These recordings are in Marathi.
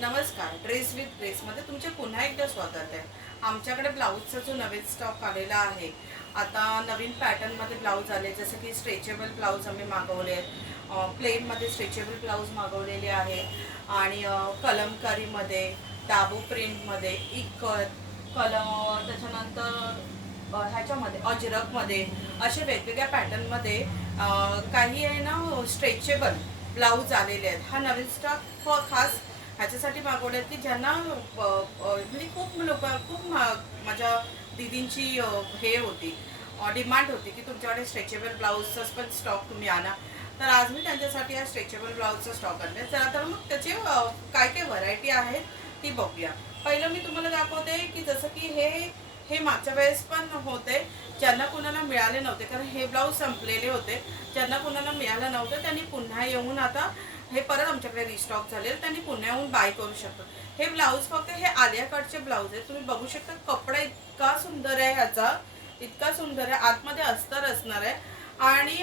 नमस्कार, ड्रेस विथ ग्रेसमध्ये तुमचे पुन्हा एकदा स्वागत आहे. आमच्याकडे ब्लाऊजचा जो नवीन स्टॉक आलेला आहे, आता नवीन पॅटर्नमध्ये ब्लाऊज आले, जसं की स्ट्रेचेबल ब्लाऊज आम्ही मागवले आहेत, प्लेनमध्ये स्ट्रेचेबल ब्लाऊज मागवलेले आहे आणि कलमकारीमध्ये, डाबू प्रिंटमध्ये, इक्कत कलम, त्याच्यानंतर ह्याच्यामध्ये अजरकमध्ये असे वेगवेगळ्या पॅटर्नमध्ये काही आहे ना स्ट्रेचेबल ब्लाऊज आलेले आहेत. हा नवीन स्टॉक खास ह्याच्यासाठी मागवले की ज्यांना म्हणजे खूप माझ्या दीदींची हे होती, डिमांड होती की तुमच्याकडे स्ट्रेचेबल ब्लाऊजचाच पण स्टॉक तुम्ही आणा. तर आज मी त्यांच्यासाठी हा स्ट्रेचेबल ब्लाऊजचा स्टॉक आणले. चला तर मग त्याचे काय काय व्हरायटी आहेत ती बघूया. पहिलं मी तुम्हाला दाखवते की जसं की हे हे मागच्या वेळेस पण होते, ज्यांना कुणाला मिळाले नव्हते, कारण हे ब्लाऊज संपलेले होते. ज्यांना कुणाला मिळालं नव्हतं त्यांनी पुन्हा येऊन आता हे परत आमच्याकडे रिस्टॉक झाले, त्यांनी पुन्हा येऊन बाय करू शकतो. हे ब्लाऊज फक्त हे आलिया कटचे ब्लाऊज आहे. तुम्ही बघू शकता कपडा इतका सुंदर आहे ह्याचा, इतका सुंदर आहे. आतमध्ये अस्तर असणार आहे आणि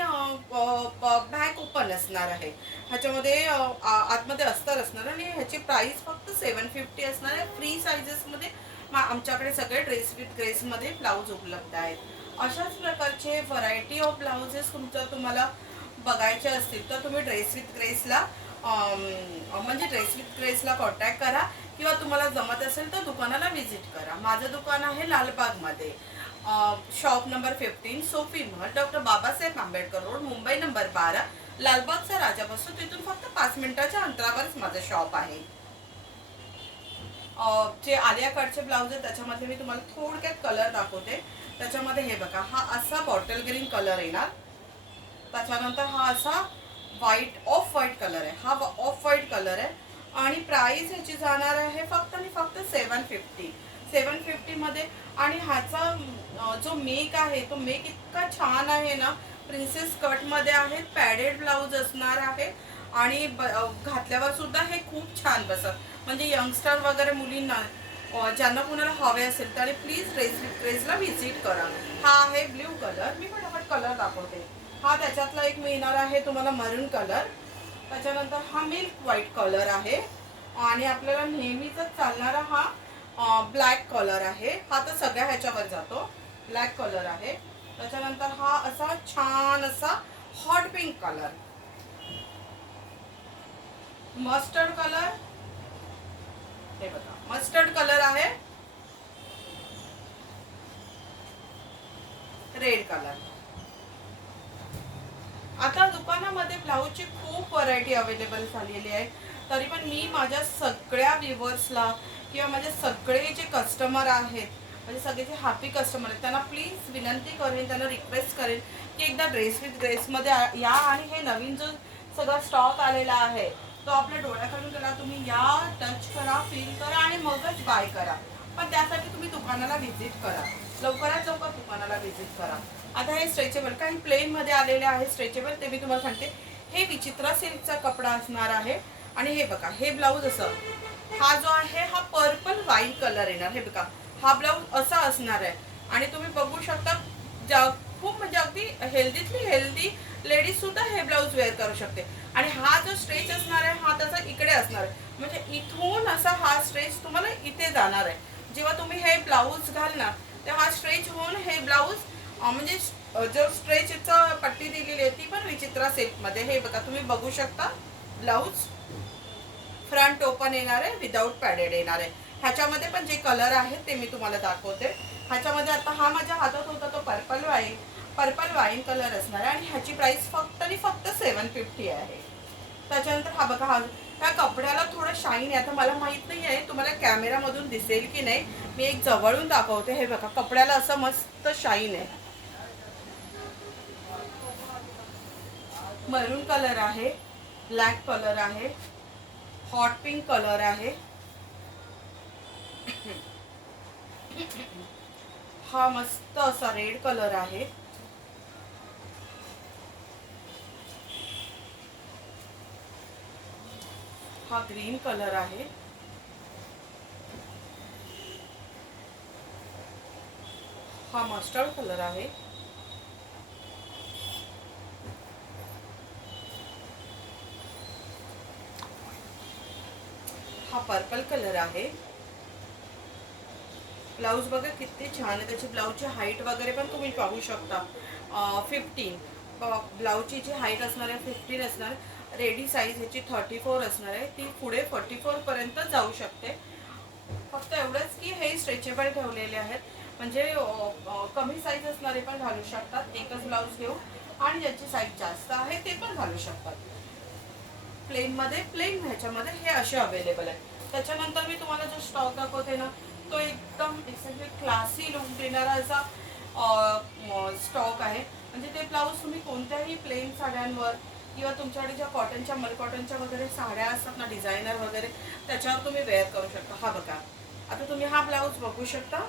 बॅक ओपन असणार आहे. ह्याच्यामध्ये आतमध्ये अस्तर असणार आणि ह्याची प्राइस फक्त 750 असणार आहे. फ्री सायझेसमध्ये आमच्याकडे सगळे ड्रेस विथ ग्रेसमध्ये ब्लाऊज उपलब्ध आहेत. अशाच प्रकारचे व्हरायटी ऑफ ब्लाऊजेस तुम्हाला बघायचे असतील तर तुम्ही ड्रेस विथ ग्रेसला म्हणजे ड्रेस विथ ग्रेसला कॉन्टॅक्ट करा किंवा तुम्हाला जमत असेल तर दुकानाला व्हिजिट करा. माझं दुकान आहे लालबागमध्ये, shop number 15, Sofi Mahal, doctor Babasaheb Ambedkar road, Mumbai number 12. लालबागचा राजा बसतो तिथून फक्त 5 मिनिटाच्या अंतरावरच माझं शॉप आहे. जे आलिया कटचे ब्लाऊज आहे त्याच्यामध्ये मी तुम्हाला थोडक्यात कलर दाखवते. त्याच्यामध्ये हे बघा, हा असा बॉटल ग्रीन कलर येणार. त्याच्यानंतर हा असा ऑफ व्हाईट कलर आहे. हा ऑफ व्हाईट कलर आहे आणि प्राइस ह्याची जाणार आहे फक्त आणि फक्त 750 मध्ये. आणि ह्याचा जो मेक आहे तो मेक इतका छान आहे ना. प्रिन्सेस कट मध्ये आहे, पॅडेड ब्लाऊज असणार आहे आणि घातल्यावर सुद्धा हे खूप छान बसत. म्हणजे यंगस्टर वगैरे मुलींना ज्यांना कुणाला हवे असेल त्याने प्लीज ड्रेसला व्हिजिट करा. हा आहे ब्ल्यू कलर. मी फटाफट कलर दाखवते. हा त्याच्यातला एक मिळणार आहे तुम्हाला मरून कलर. त्याच्यानंतर हा मिल्क व्हाईट कलर आहे आणि आपल्याला नेहमीच चालणारा हा ब्लॅक कलर आहे. हा तर सगळ्या ह्याच्यावर जातो, ब्लॅक कलर आहे. त्याच्यानंतर हा असा छान असा hot pink colour, mustard colour, हे बघा मस्टर्ड कलर आहे, रेड कलर. आता दुकानामध्ये ब्लाऊजची खूप व्हरायटी अवेलेबल झालेली आहे. तरी पण मी माझ्या सगळ्या व्ह्युअर्सला किंवा माझे सगळे जे कस्टमर आहेत, म्हणजे सगळे जे हॅपी कस्टमर आहेत, त्यांना प्लीज विनंती करेन, त्यांना रिक्वेस्ट करेन की एकदा ड्रेस विथ ग्रेसमध्ये या आणि हे नवीन जो सगळा स्टॉक आलेला आहे तो आपल्या डोळ्याकडून त्याला तुम्ही या, टच करा, फील करा आणि मगच बाय करा. पण त्यासाठी तुम्ही दुकानाला व्हिजिट करा, लवकरात लवकर दुकानाला व्हिजिट करा. आता हे स्ट्रेचेबल काही प्लेनमध्ये आलेले आहे स्ट्रेचेबल, ते मी तुम्हाला सांगते. हे विचित्रा सिल्कचा कपडा असणार आहे आणि हे बघा हे ब्लाऊज असं, हा जो आहे हा पर्पल वाईन कलर येणार. हे बघा हा ब्लाऊज असा असणार आहे आणि तुम्ही बघू शकता खूप म्हणजे अगदी हेल्दीतली हेल्दी लेडीज सुद्धा हे ब्लाऊज वेअर करू शकते. आणि हा जो स्ट्रेच असणार आहे हा त्याचा इकडे असणार आहे, म्हणजे इथून असा हा स्ट्रेच तुम्हाला इथे जाणार आहे. जेव्हा तुम्ही हे ब्लाऊज घालणार तेव्हा हा स्ट्रेच होऊन हे ब्लाऊज म्हणजे जो स्ट्रेचचा पट्टी दिलेली आहे ती पण विचित्रा सिल्कमध्ये. हे बघा तुम्ही बघू शकता ब्लाऊज फ्रंट ओपन येणार आहे, विदाऊट पॅडेड येणार आहे. ह्याच्यामध्ये पण जे कलर आहेत ते मी तुम्हाला दाखवते. ह्याच्यामध्ये आता हा माझ्या हातात होता तो पर्पल वाईन कलर असणार आहे आणि ह्याची प्राइस फक्त आणि फक्त 750 आहे. त्याच्यानंतर हा बघा, हा त्या कपड्याला थोडं शाईन आहे. आता मला माहित नाही आहे तुम्हाला कॅमेरामधून दिसेल की नाही, मी एक जवळून दाखवते. हे बघा कपड्याला असं मस्त शाईन आहे. मरून कलर आहे, ब्लॅक कलर आहे, हॉट पिंक कलर आहे, हा मस्त असा रेड कलर आहे, हा ग्रीन कलर आहे, हा मस्टर्ड कलर आहे, हा पर्पल कलर आहे. ब्लाऊज बघा किती छान आहे. त्याची ब्लाऊजची हाईट वगैरे पण तुम्ही पाहू शकता. 15 ब्लाऊजची जी हाईट असणार आहे 15 असणार. रेडी साईज ह्याची 34 असणार आहे. ती पुढे 44 पर्यंत जाऊ शकते. फक्त एवढंच की हे स्ट्रेचेबल ठेवलेले आहेत, म्हणजे कमी साईज असणारे पण घालू शकतात. एकच ब्लाऊज घेऊ आणि ज्याची साईज जास्त आहे ते पण घालू शकतात. प्लेनमध्ये प्लेन ह्याच्यामध्ये हे असे अवेलेबल आहे. त्याच्यानंतर मी तुम्हाला जो स्टॉक दाखवते ना, तो एकदम क्लासी लुक देणारा असा स्टॉक आहे. म्हणजे ते ब्लाऊज तुम्ही कोणत्याही प्लेन साड्यांवर किंवा तुमच्याकडे ज्या कॉटनच्या मलकॉटनच्या वगैरे साड्या असतात ना डिझायनर वगैरे, त्याच्यावर तुम्ही वेअर करू शकता. हा बघा, आता तुम्ही हा ब्लाऊज बघू शकता.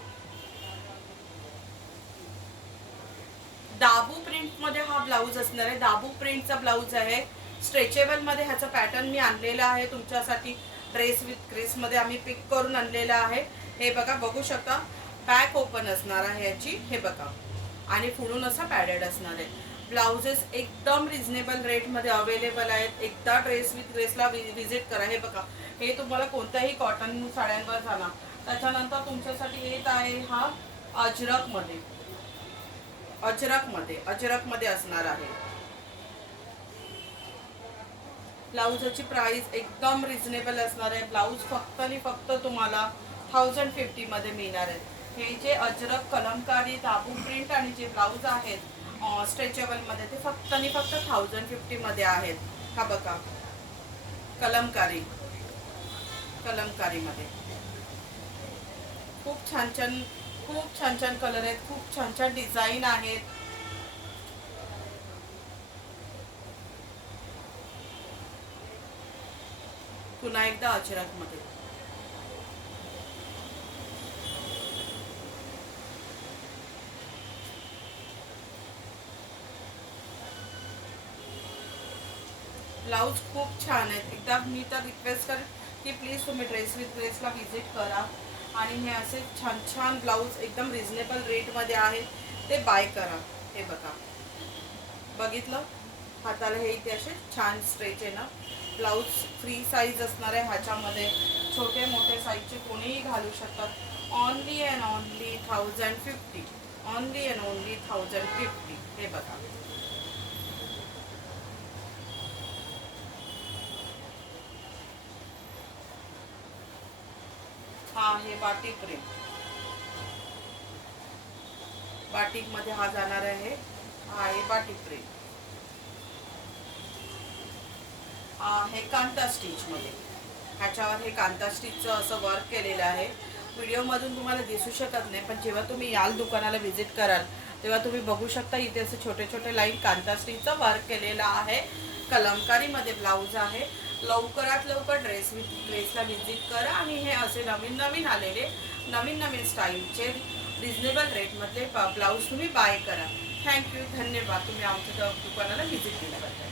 दाबू प्रिंट मध्ये हा ब्लाऊज असणार आहे. दाबू प्रिंटचा ब्लाऊज आहे. स्ट्रेचेबल मध्ये ह्याचा पॅटर्न मी आणलेला आहे तुमच्यासाठी. ड्रेस विथ ग्रेस मध्ये आम्ही पिक करून आणलेला आहे. हे बघा, बघू शकता. बॅक ओपन असणार आहे याची, हे बघा, आणि पुढून असा पॅडेड असणार आहे. ब्लाउजेस एकदम रिझनेबल रेटमध्ये अवेलेबल आहेत. एकदा ड्रेस विथ ग्रेसला विजिट करा. हे बघा, हे तुम्हाला कोणत्याही कॉटन साड्यांवर झाला. त्याच्यानंतर तुमच्यासाठी येत आहे हा अजरकमध्ये. अजरकमध्ये असणार आहे. ब्लाऊजची प्राइस एकदम रिझनेबल असणार आहे. ब्लाऊज फक्त आणि फक्त तुम्हाला 1050 मध्ये मिळणार आहे. हे जे अजरक कलमकारी दाबू प्रिंट आणि जे ब्लाऊज आहेत स्ट्रेचेबल मध्ये, ते फक्त आणि फक्त 1050 मध्ये आहेत. हा बघा, कलमकारीमध्ये खूप छान छान कलर आहेत. खूप छान छान डिझाईन आहेत. पुन्हा एकदा अजरकमध्ये. ब्लाऊज खूप छान आहेत. एकदा मी तर रिक्वेस्ट करेन की प्लीज तुम्ही ड्रेस विथ ग्रेसला व्हिजिट करा आणि हे असे छान छान ब्लाऊज एकदम रिझनेबल रेटमध्ये आहेत ते बाय करा. हे बघा, बघितलं, हाताला हे इथे असे छान स्ट्रेच आहे ना. ब्लाऊज फ्री साईज असणार आहे ह्याच्यामध्ये. छोटे मोठे साईजचे कोणीही घालू शकतात. Only and only 1050. Only and only 1050. हे बघा, हा हे बाटिक प्रिंट. बाटिक मध्ये हा जाणार आहे. हा आहे बाटिक प्रिंट. हे कांता स्टिच मध्ये. ह्याच्यावर हे कांता स्टिचचं असं वर्क केलेलं आहे. व्हिडिओमधून तुम्हाला दिसू शकत नाही, पण जेव्हा तुम्ही याल दुकानाला व्हिजिट कराल तेव्हा तुम्ही बघू शकता. इथे असे छोटे छोटे लाईन कांता स्टिचचं वर्क केलेलं आहे. कलमकारीमध्ये ब्लाऊज आहे. लवकरात लवकर ड्रेस विथ ग्रेसला व्हिजिट करा आणि हे असे नवीन आलेले नवीन स्टाईलचे रिजनेबल रेटमधले ब्लाऊज तुम्ही बाय करा. थँक्यू, धन्यवाद. तुम्ही आमच्या दुकानाला व्हिजिट केल्याबद्दल.